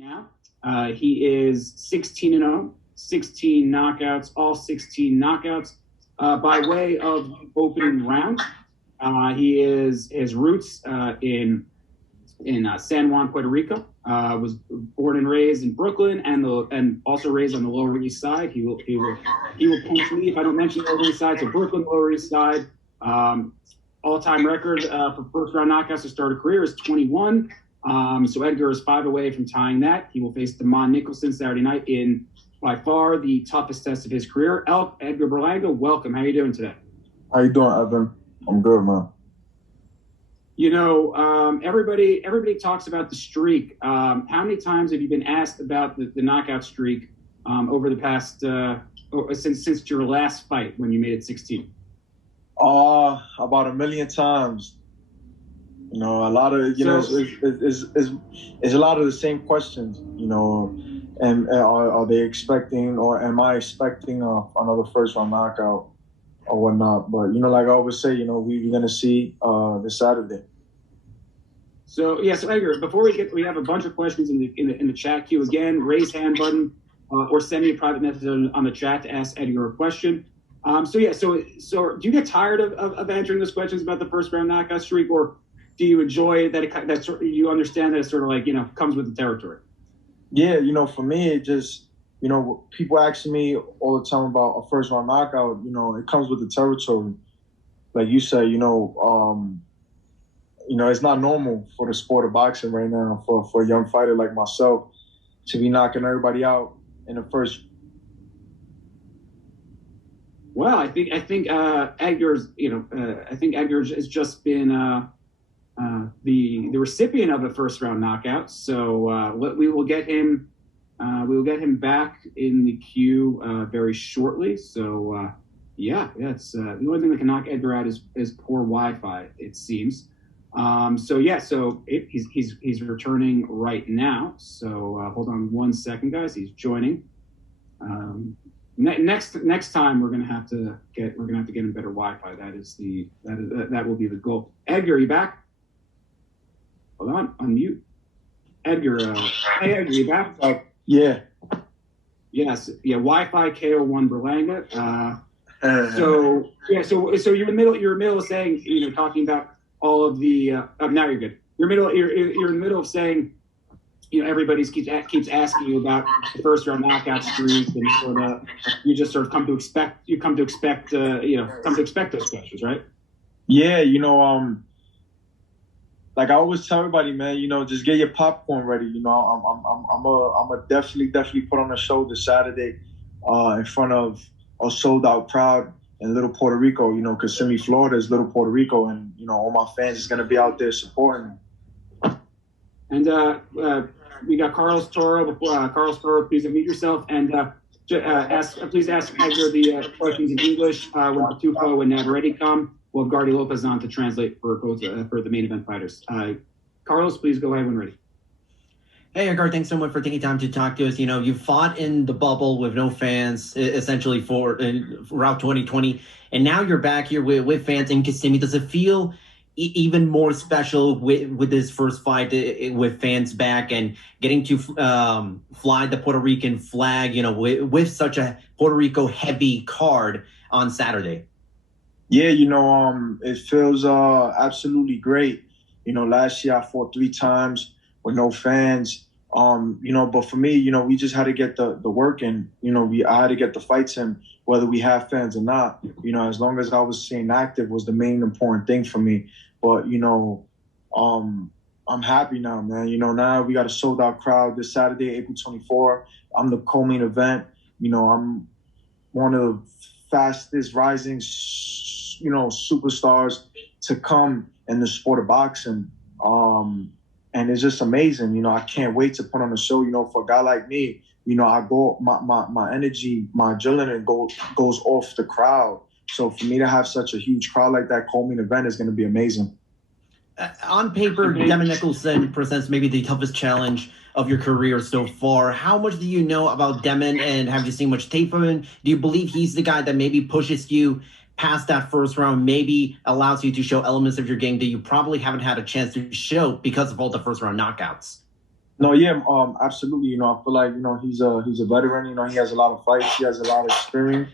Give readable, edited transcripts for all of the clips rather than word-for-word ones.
now. He is 16-0, 16 knockouts, all 16 knockouts by way of opening round. His roots in San Juan, Puerto Rico. Was born and raised in Brooklyn and also raised on the Lower East Side. He will punch me if I don't mention the Lower East Side. So Brooklyn, Lower East Side. All-time record for first-round knockouts to start a career is 21. So Edgar is 5 away from tying that. He will face Demond Nicholson Saturday night in by far the toughest test of his career. Edgar Berlanga, welcome. How are you doing today? How you doing, Evan? I'm good, man. You know, everybody talks about the streak. How many times have you been asked about the knockout streak over the past since your last fight when you made it 16? About a million times. You know, a lot of it's a lot of the same questions. You know, and are they expecting, or am I expecting another first round knockout or whatnot? But you know, like I always say, you know, we're gonna see this Saturday. So Edgar, before we have a bunch of questions in the chat queue. Again, raise hand button or send me a private message on the chat to ask Edgar a question. So do you get tired of answering those questions about the first round knockout streak, or do you enjoy that you understand that it's sort of like, you know, comes with the territory? Yeah, you know, for me, it just, you know, people asking me all the time about a first round knockout. You know, it comes with the territory. Like you said, you know, it's not normal for the sport of boxing right now for a young fighter like myself to be knocking everybody out in the first. Well, I think Edgar's, I think Edgar's has just been the recipient of a first round knockout. So we will get him back in the queue very shortly. So it's the only thing that can knock Edgar out is poor Wi-Fi, it seems. He's returning right now. So hold on one second, guys. He's joining. Next time we're gonna have to get him better Wi-Fi. That will be the goal. Edgar, are you back? Hold on, unmute. Edgar, hey Edgar, you back? Yeah. Yes, yeah. Wi-Fi KO1 Berlanga. So you're in the middle of saying, you know, talking about all of the now you're good. You're in the middle of saying, you know, everybody keeps asking you about the first round knockout streak, and you just sort of come to expect those questions, right? Yeah, you know, like I always tell everybody, man, you know, just get your popcorn ready. You know, I'm a definitely put on a show this Saturday in front of a sold out crowd in Little Puerto Rico. You know, Kissimmee, Florida is Little Puerto Rico, and you know, all my fans is gonna be out there supporting me. And we got Carlos Toro. Carlos Toro, please unmute yourself and please ask Edgar the questions in English when Tufo and Navarrete come. We'll have Gardy Lopez on to translate for both for the main event fighters. Carlos, please go ahead when ready. Hey, Edgar, thanks so much for taking time to talk to us. You know, you fought in the bubble with no fans, essentially throughout 2020, and now you're back here with fans in Kissimmee. Does it feel even more special with this first fight with fans back and getting to fly the Puerto Rican flag, you know, with such a Puerto Rico heavy card on Saturday? Yeah, you know, it feels absolutely great. You know, last year I fought 3 times with no fans. You know, but for me, you know, we just had to get the work in. You know, I had to get the fights in, whether we have fans or not. You know, as long as I was staying active was the main important thing for me. But, you know, I'm happy now, man. You know, now we got a sold out crowd this Saturday, April 24. I'm the co-main event. You know, I'm one of the fastest rising, you know, superstars to come in the sport of boxing. And it's just amazing. You know, I can't wait to put on a show. You know, for a guy like me, you know, my energy, my adrenaline goes off the crowd. So for me to have such a huge crowd like that, co-main event is going to be amazing. On paper, Demond Nicholson presents maybe the toughest challenge of your career so far. How much do you know about Demond, and have you seen much tape of him? Do you believe he's the guy that maybe pushes you past that first round, maybe allows you to show elements of your game that you probably haven't had a chance to show because of all the first round knockouts? No, yeah, absolutely. I feel like he's a veteran. He has a lot of fights. He has a lot of experience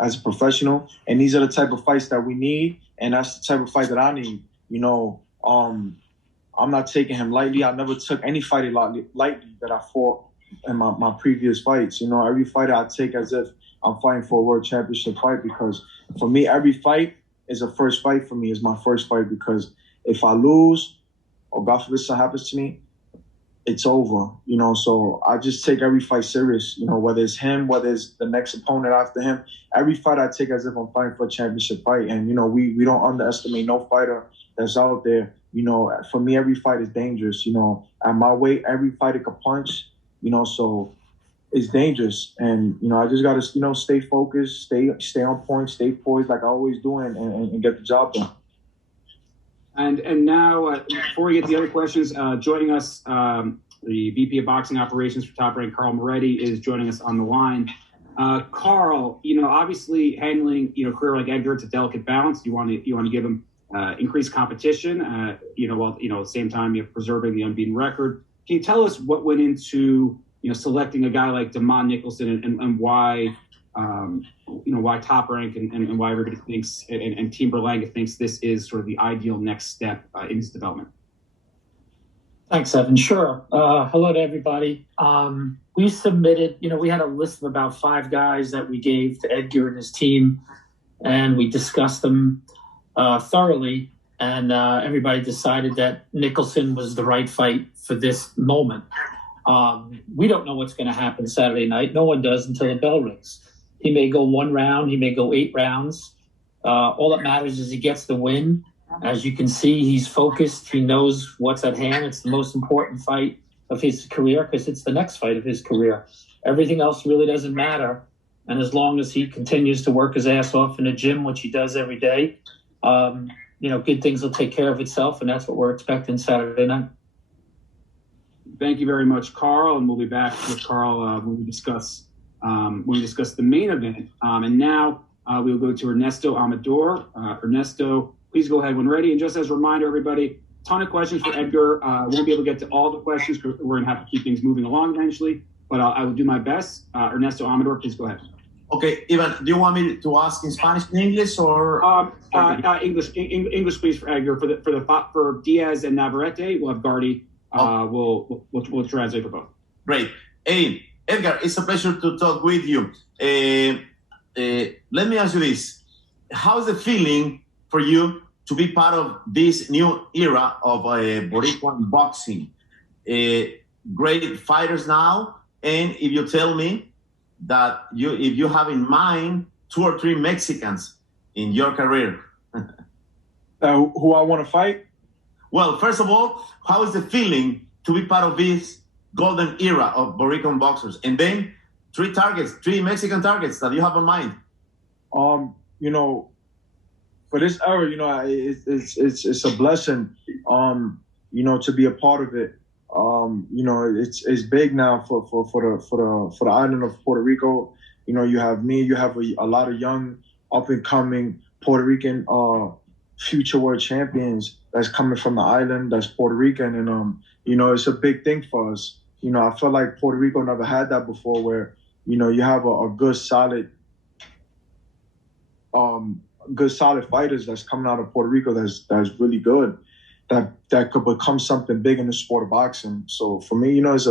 as a professional, and these are the type of fights that we need, and that's the type of fight that I need. I'm not taking him lightly. I never took any fight lightly that I fought in my previous fights. Every fight I take as if I'm fighting for a world championship fight, because for me, every fight is a first fight for me. Is my first fight, because if I lose or God forbid something happens to me, it's over. So I just take every fight serious, whether it's him, whether it's the next opponent after him. Every fight I take as if I'm fighting for a championship fight. And, we don't underestimate no fighter that's out there. For me, every fight is dangerous. At my weight, every fighter can punch, so it's dangerous. And, I just got to, stay focused, stay on point, stay poised like I always do, and get the job done. And now, before we get to the other questions, joining us, the VP of Boxing Operations for Top Rank, Carl Moretti, is joining us on the line. Carl, obviously handling a career like Edgar, it's a delicate balance. You want to give him increased competition, while at the same time you're preserving the unbeaten record. Can you tell us what went into selecting a guy like Demond Nicholson, and why? Why Top Rank and why everybody thinks and Team Berlanga thinks this is sort of the ideal next step in his development. Thanks, Evan. Sure. Hello to everybody. We submitted, we had a list of about 5 guys that we gave to Edgar and his team, and we discussed them thoroughly, and everybody decided that Nicholson was the right fight for this moment. We don't know what's going to happen Saturday night. No one does until the bell rings. He may go 1 round. He may go 8 rounds. All that matters is he gets the win. As you can see, he's focused. He knows what's at hand. It's the most important fight of his career, because it's the next fight of his career. Everything else really doesn't matter. And as long as he continues to work his ass off in the gym, which he does every day, good things will take care of itself. And that's what we're expecting Saturday night. Thank you very much, Carl. And we'll be back with Carl when we discuss the main event. And now we'll go to Ernesto Amador. Ernesto, please go ahead when ready. And just as a reminder, everybody, ton of questions for Edgar. Won't be able to get to all the questions because we're going to have to keep things moving along eventually, but I will do my best. Ernesto Amador, please go ahead. Okay, Ivan, do you want me to ask in Spanish and English, or English, please, for Edgar. For Diaz and Navarrete, we'll have Gardy. We'll translate for both. Great. Hey, Edgar, it's a pleasure to talk with you. Let me ask you this: how's the feeling for you to be part of this new era of Boricuan boxing? Great fighters now, and if you tell me that if you have in mind 2 or 3 Mexicans in your career. Who I want to fight? Well, first of all, how is the feeling to be part of this golden era of Boricuan boxers? And then 3 Mexican targets that you have in mind. For this era, it's a blessing, to be a part of it. It's big now for the island of Puerto Rico. You have me, you have a lot of young, up and coming Puerto Rican future world champions that's coming from the island, that's Puerto Rican, and it's a big thing for us. I feel like Puerto Rico never had that before, where you have a good solid fighters that's coming out of Puerto Rico that's really good, that could become something big in the sport of boxing. So for me, it's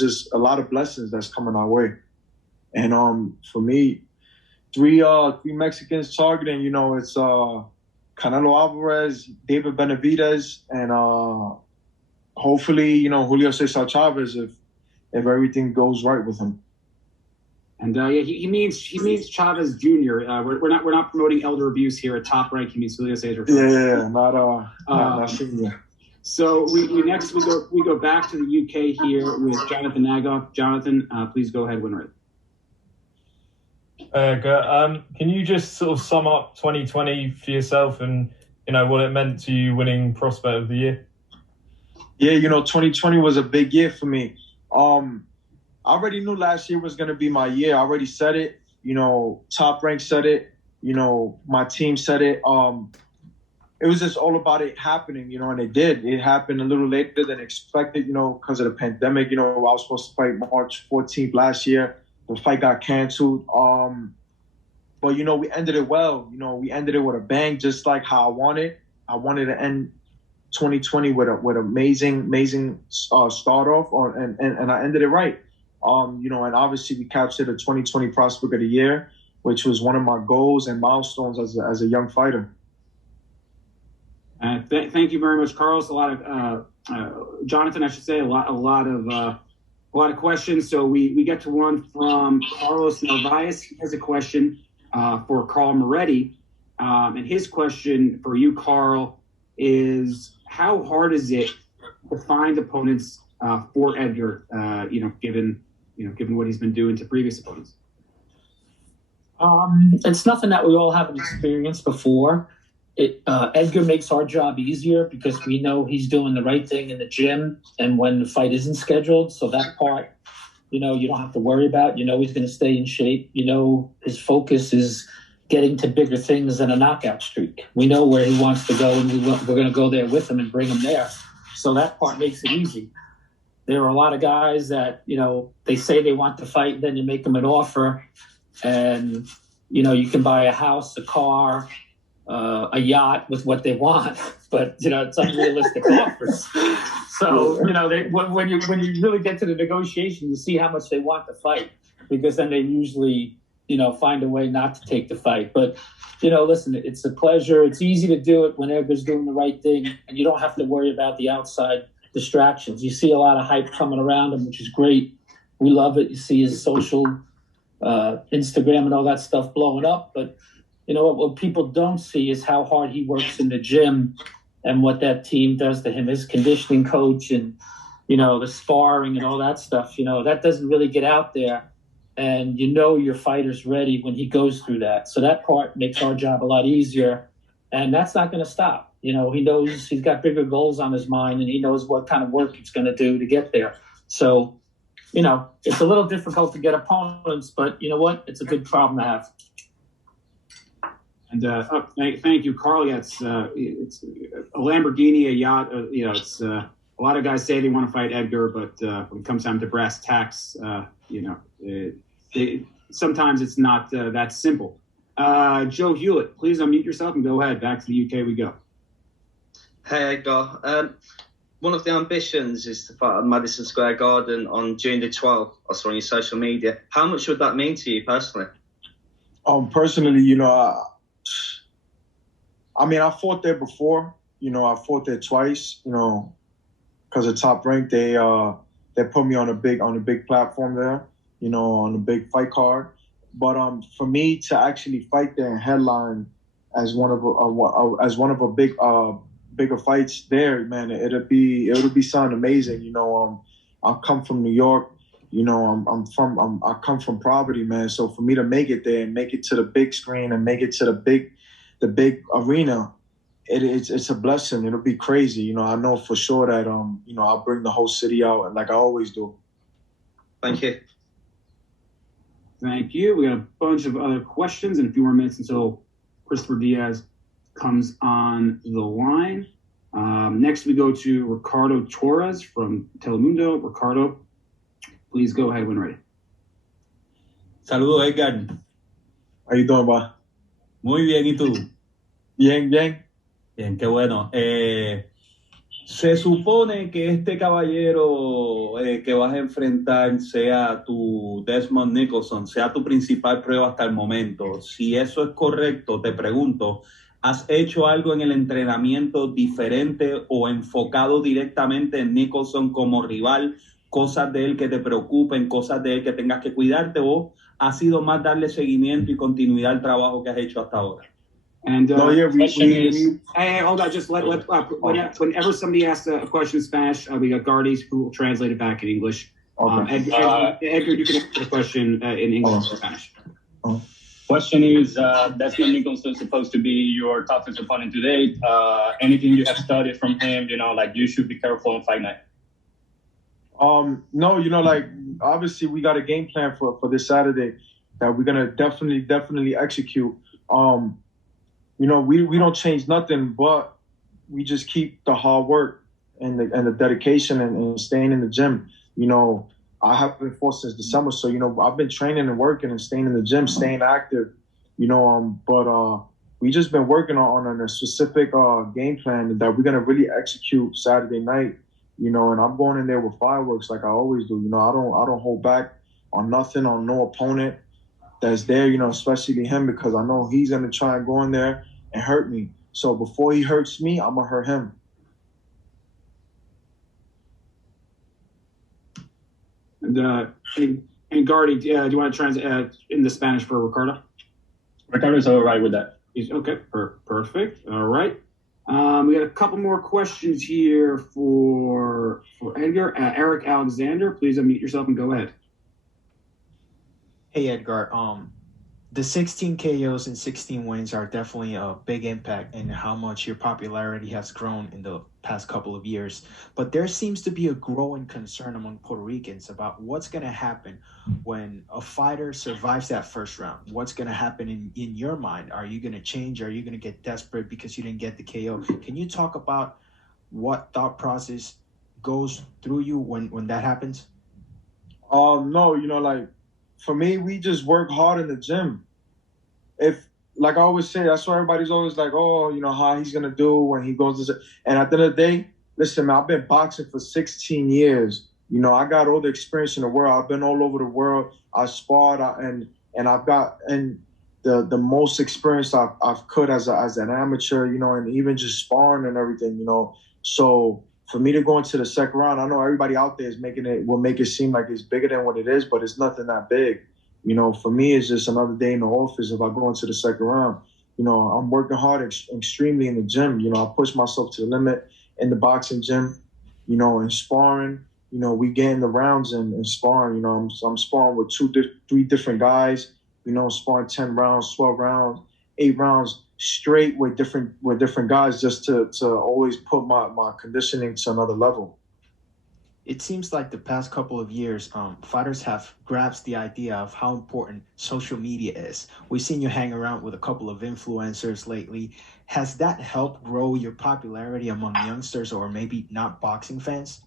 just a lot of blessings that's coming our way. And for me, 3 Mexicans targeting, it's Canelo Alvarez, David Benavidez, and hopefully, Julio Cesar Chavez if everything goes right with him. And he means Chavez Jr. We're not promoting elder abuse here at Top Rank. He means Julio Cesar. Yeah, not senior. So we go back to the UK here with Jonathan Nagoff. Jonathan, please go ahead when ready. Can you just sort of sum up 2020 for yourself and what it meant to you winning Prospect of the Year? Yeah, 2020 was a big year for me. I already knew last year was going to be my year. I already said it. Top Rank said it. My team said it. it was just all about it happening, you know, and it did. It happened a little later than expected, you know, because of the pandemic. You know, I was supposed to fight March 14th last year. The fight got canceled. But, you know, we ended it well. You know, we ended it with a bang, just like how I wanted. I wanted to end 2020 with amazing start off, and I ended it right. You know, and obviously we captured a 2020 Prospect of the Year, which was one of my goals and milestones as a young fighter. Thank you very much, Carlos. A lot of Jonathan, I should say, a lot of questions. So we get to one from Carlos Narvaez. He has a question for Carl Moretti, and his question for you, Carl, is how hard is it to find opponents for Edgar? Given what he's been doing to previous opponents. It's nothing that we all haven't experienced before. Edgar makes our job easier because we know he's doing the right thing in the gym and when the fight isn't scheduled. So that part, you know, you don't have to worry about. You know, he's going to stay in shape. You know, his focus is getting to bigger things than a knockout streak. We know where he wants to go, and we're going to go there with him and bring him there. So that part makes it easy. There are a lot of guys that, you know, they say they want to fight, then you make them an offer, and, you know, you can buy a house, a car, a yacht with what they want, but, you know, it's unrealistic offers. So, you know, when you really get to the negotiation, you see how much they want to fight, because then they usually, you know, find a way not to take the fight. But, you know, listen, it's a pleasure. It's easy to do it when Edgar's doing the right thing, and you don't have to worry about the outside distractions. You see a lot of hype coming around him, which is great. We love it. You see his social, Instagram and all that stuff blowing up, but you know what people don't see is how hard he works in the gym and what that team does to him, his conditioning coach and, you know, the sparring and all that stuff. You know, that doesn't really get out there. And you know your fighter's ready when he goes through that. So that part makes our job a lot easier. And that's not going to stop. You know, he knows he's got bigger goals on his mind, and he knows what kind of work he's going to do to get there. So, you know, it's a little difficult to get opponents, but you know what? It's a good problem to have. And thank you, Carl. Yeah, it's a Lamborghini, a yacht. You know, it's a lot of guys say they want to fight Edgar, but when it comes time to brass tacks, you know, sometimes it's not that simple. Joe Hewlett, please unmute yourself and go ahead. Back to the UK we go. Hey, Edgar. One of the ambitions is to fight at Madison Square Garden on June the 12th. I saw on your social media. How much would that mean to you personally? Personally, you know, I mean, I fought there before. You know, I fought there twice. You know, because of Top Rank, they put me on a big platform there. You know, on a big fight card. But for me to actually fight there and headline as one of a bigger fights there, man, it'll be something amazing. You know, I come from New York. You know, I come from poverty, man. So for me to make it there and make it to the big screen and make it to the big arena, it's a blessing. It'll be crazy. You know, I know for sure that you know, I'll bring the whole city out like I always do. Thank you. Thank you. We got a bunch of other questions in a few more minutes until Christopher Diaz comes on the line. Next, we go to Ricardo Torres from Telemundo. Ricardo, please go ahead when ready. Saludos, Edgar. How you doing, boy? Muy bien, ¿y tú? Bien. Bien, qué bueno. Se supone que este caballero que vas a enfrentar sea tu Demond Nicholson, sea tu principal prueba hasta el momento. Si eso es correcto, te pregunto, ¿has hecho algo en el entrenamiento diferente o enfocado directamente en Nicholson como rival? Cosas de él que te preocupen, cosas de él que tengas que cuidarte, o ha sido más darle seguimiento y continuidad al trabajo que has hecho hasta ahora? And No, yeah, hey, hold on, just whenever somebody asks a question in Spanish, we got Gardies who will translate it back in English. Okay. Edgar, you can ask the question in English or Spanish. Question is, Desmond Nicholson supposed to be your toughest opponent today. Anything you have studied from him, you know, like you should be careful on fight night? No, you know, like obviously we got a game plan for this Saturday that we're gonna definitely execute. we don't change nothing, but we just keep the hard work and the dedication and staying in the gym. I haven't been fought since December, so I've been training and working and staying in the gym, staying active. But we just been working on a specific game plan that we're gonna really execute Saturday night. And I'm going in there with fireworks like I always do. I don't hold back on nothing, on no opponent that's there. Especially him, because I know he's gonna try and go in there and hurt me. So before he hurts me, I'm gonna hurt him. And Gardy, do you want to translate in the Spanish for Ricardo? Ricardo's all right with that. Okay, perfect. All right. We got a couple more questions here for Edgar. Eric Alexander, please unmute yourself and go ahead. Hey Edgar, the 16 KOs and 16 wins are definitely a big impact in how much your popularity has grown in the past couple of years. But there seems to be a growing concern among Puerto Ricans about what's going to happen when a fighter survives that first round. What's going to happen in your mind? Are you going to change? Are you going to get desperate because you didn't get the KO? Can you talk about what thought process goes through you when that happens? No, for me, we just work hard in the gym. If, like I always say, that's why everybody's always like, oh, how he's going to do when he goes to... And at the end of the day, listen, man, I've been boxing for 16 years. I got all the experience in the world. I've been all over the world. I sparred and I've got the most experience I've could as an amateur, and even just sparring and everything, So for me to go into the second round, I know everybody out there will make it seem like it's bigger than what it is, but it's nothing that big. For me, it's just another day in the office if I go into the second round. I'm working hard extremely in the gym. I push myself to the limit in the boxing gym, and sparring. We get in the rounds and sparring. I'm sparring with 3 different guys, sparring 10 rounds, 12 rounds, 8 rounds straight with different guys just to always put my conditioning to another level. It seems like the past couple of years, fighters have grasped the idea of how important social media is. We've seen you hang around with a couple of influencers lately. Has that helped grow your popularity among youngsters or maybe not boxing fans?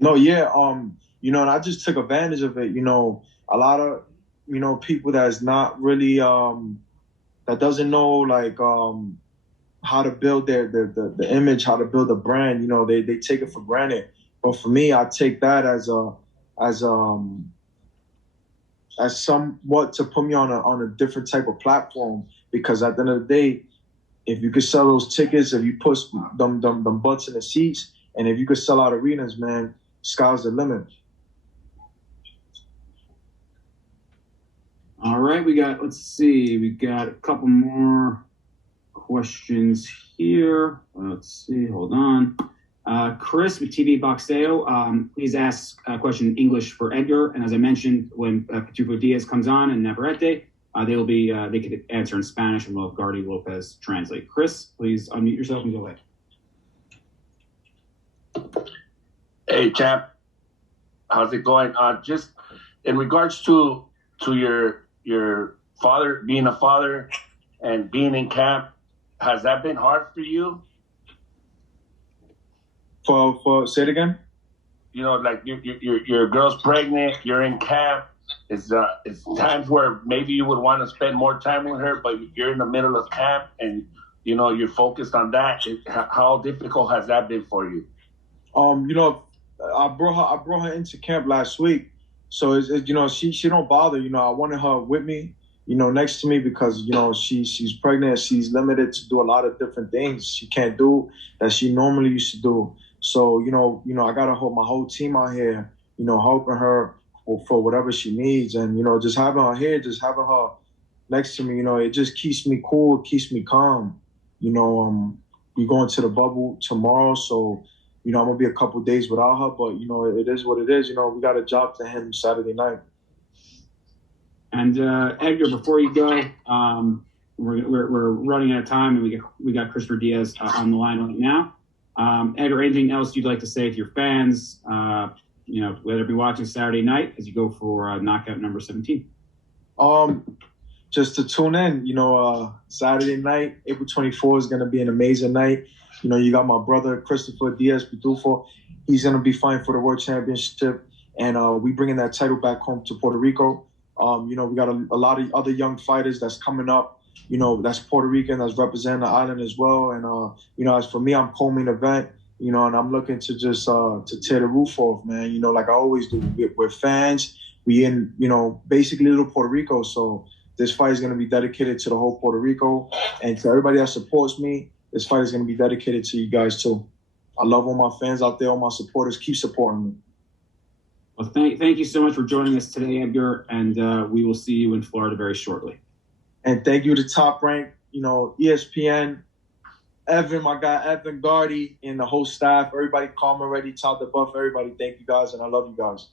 No, yeah. And I just took advantage of it. A lot of, people that's not really, that doesn't know how to build the image, how to build a brand, they take it for granted. But for me, I take that as somewhat to put me on a different type of platform, because at the end of the day, if you could sell those tickets, if you push them butts in the seats, and if you could sell out arenas, man, sky's the limit. All right, we got a couple more questions here. Let's see, hold on. Chris with TV Boxeo, please ask a question in English for Edgar. And as I mentioned, when Pitufo Diaz comes on and Navarrete, they could answer in Spanish, and we'll have Gardy Lopez translate. Chris, please unmute yourself and go ahead. Hey, champ. How's it going? Just in regards to your father, being a father and being in camp, has that been hard for you? For say it again. Like your girl's pregnant, you're in camp. It's times where maybe you would want to spend more time with her, but you're in the middle of camp and you're focused on that. How difficult has that been for you? I brought her into camp last week, so she don't bother. I wanted her with me, next to me, because she's pregnant. She's limited to do a lot of different things she can't do that she normally used to do. So I gotta hold my whole team out here, helping her for whatever she needs, and just having her here, just having her next to me, it just keeps me cool, it keeps me calm. We going to the bubble tomorrow, so. I'm going to be a couple of days without her, but, it is what it is. We got a job to hand Saturday night. And Edgar, before you go, we're running out of time, and we got Christopher Diaz on the line right now. Edgar, anything else you'd like to say to your fans, whether it be watching Saturday night as you go for knockout number 17? just to tune in. Saturday night, April 24th is going to be an amazing night. You got my brother, Christopher Diaz-Pitufo. He's going to be fighting for the World Championship. And we bringing that title back home to Puerto Rico. We got a lot of other young fighters that's coming up, that's Puerto Rican, that's representing the island as well. And, as for me, I'm co-main event, and I'm looking to just to tear the roof off, man, like I always do. We're fans. We in, basically little Puerto Rico. So this fight is going to be dedicated to the whole Puerto Rico. And to everybody that supports me, this fight is going to be dedicated to you guys too. I love all my fans out there, all my supporters. Keep supporting me. Well, thank you so much for joining us today, Edgar, and we will see you in Florida very shortly. And thank you to Top Rank, ESPN, Evan, my guy Evan Gardy, and the whole staff, everybody, Calm already, Top the Buff, everybody. Thank you guys, and I love you guys.